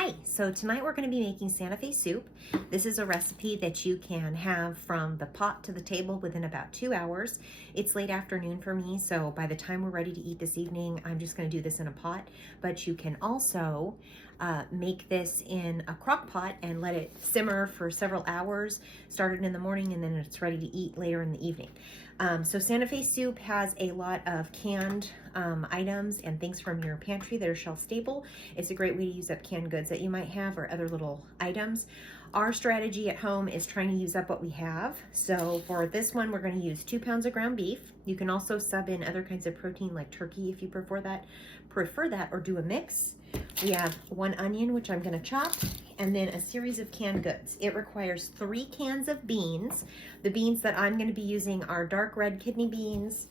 Hi, so tonight we're going to be making Santa Fe soup. This is a recipe that you can have from the pot to the table within about 2 hours. It's late afternoon for me, so by the time we're ready to eat this evening, I'm just going to do this in a pot. But you can also make this in a crock pot and let it simmer for several hours. Start it in the morning and then it's ready to eat later in the evening. So Santa Fe soup has a lot of canned items and things from your pantry that are shelf stable. It's a great way to use up canned goods that you might have or other little items. Our strategy at home is trying to use up what we have. So for this one, we're going to use 2 pounds of ground beef. You can also sub in other kinds of protein like turkey if you prefer that, or do a mix. We have 1 onion, which I'm going to chop, and then a series of canned goods. It requires 3 cans of beans. The beans that I'm going to be using are dark red kidney beans,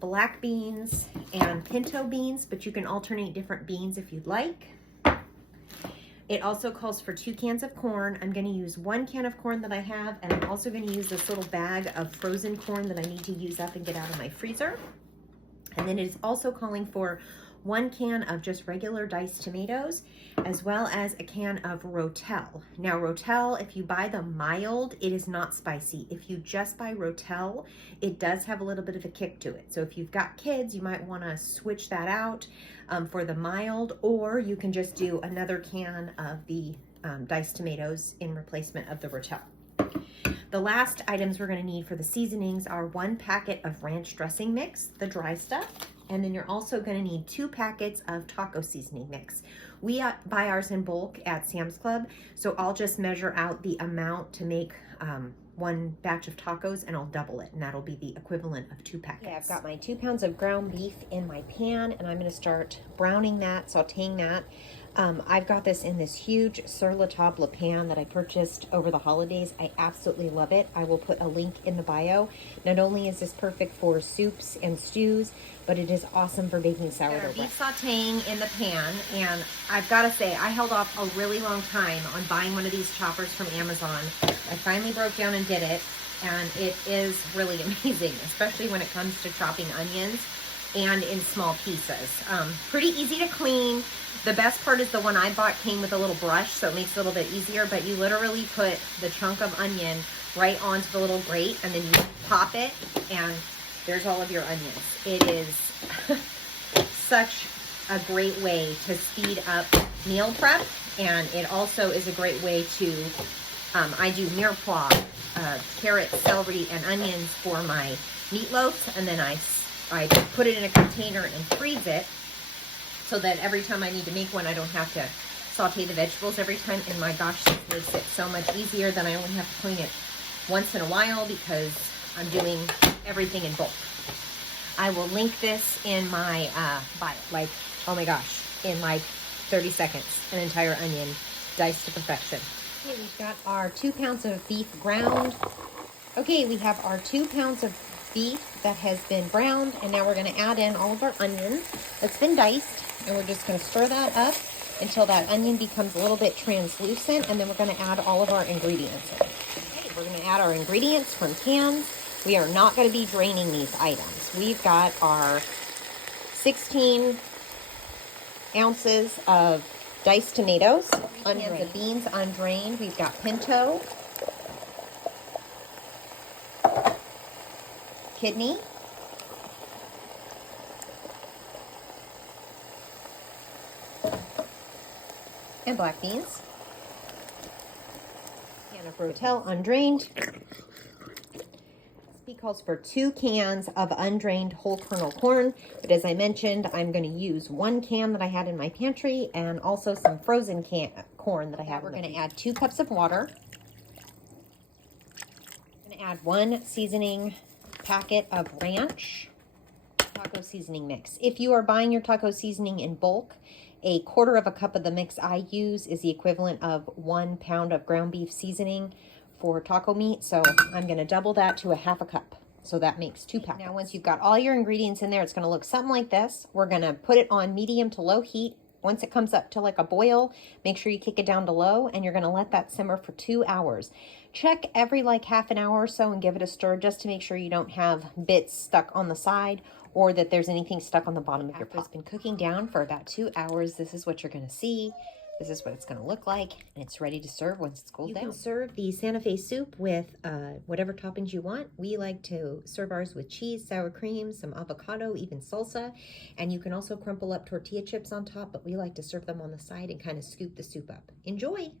black beans, and pinto beans, but you can alternate different beans if you'd like. It also calls for 2 cans of corn. I'm going to use 1 can of corn that I have, and I'm also going to use this little bag of frozen corn that I need to use up and get out of my freezer. And then it is also calling for 1 can of just regular diced tomatoes, as well as a can of Rotel. Now Rotel, if you buy the mild, it is not spicy. If you just buy Rotel, it does have a little bit of a kick to it. So if you've got kids, you might want to switch that out for the mild, or you can just do another can of the diced tomatoes in replacement of the Rotel. The last items we're going to need for the seasonings are 1 packet of ranch dressing mix, the dry stuff, and then you're also going to need 2 packets of taco seasoning mix. We buy ours in bulk at Sam's Club, so I'll just measure out the amount to make 1 batch of tacos, and I'll double it, and that'll be the equivalent of 2 packets. Okay, I've got my 2 pounds of ground beef in my pan, and I'm going to start browning that, sauteing that. I've got this in this huge Sur La Table pan that I purchased over the holidays. I absolutely love it. I will put a link in the bio. Not only is this perfect for soups and stews, but it is awesome for baking sourdough bread. Beef sauteing in the pan, and I've got to say, I held off a really long time on buying one of these choppers from Amazon. I finally broke down and did it, and it is really amazing, especially when it comes to chopping onions and in small pieces. Pretty easy to clean. The best part is the one I bought came with a little brush, so it makes it a little bit easier, but you literally put the chunk of onion right onto the little grate, and then you pop it, and there's all of your onions. It is such a great way to speed up meal prep, and it also is a great way to, I do mirepoix, carrots, celery, and onions for my meatloaf, and then I put it in a container and freeze it, so that every time I need to make one, I don't have to saute the vegetables every time. And my gosh, this makes it so much easier than I only have to clean it once in a while because I'm doing everything in bulk. I will link this in my bio. Like, oh my gosh, in like 30 seconds, an entire onion diced to perfection. Okay, we've got our 2 pounds of beef ground. Okay, we have our 2 pounds of beef that has been browned, and now we're going to add in all of our onion that's been diced, and we're just going to stir that up until that onion becomes a little bit translucent, and then we're going to add all of our ingredients in. Okay, we're going to add our ingredients from cans. We are not going to be draining these items. We've got our 16 ounces of diced tomatoes, cans of beans undrained. We've got pinto, kidney, and black beans. Can of Rotel undrained. Recipe calls for 2 cans of undrained whole kernel corn, but as I mentioned, I'm going to use 1 can that I had in my pantry and also some frozen corn that I have. We're going to add 2 cups of water. I'm going to add 1 seasoning packet of ranch taco seasoning mix. If you are buying your taco seasoning in bulk, 1/4 cup of the mix I use is the equivalent of 1 pound of ground beef seasoning for taco meat. So I'm going to double that to 1/2 cup. So that makes 2 packets. Now, once you've got all your ingredients in there, it's going to look something like this. We're going to put it on medium to low heat. Once it comes up to like a boil, make sure you kick it down to low, and you're going to let that simmer for 2 hours. Check every like half an hour or so and give it a stir just to make sure you don't have bits stuck on the side or that there's anything stuck on the bottom of your pot. It's been cooking down for about 2 hours. This is what you're going to see. This is what it's going to look like, and it's ready to serve once it's cooled down. You can serve the Santa Fe soup with whatever toppings you want. We like to serve ours with cheese, sour cream, some avocado, even salsa, and you can also crumple up tortilla chips on top, but we like to serve them on the side and kind of scoop the soup up. Enjoy!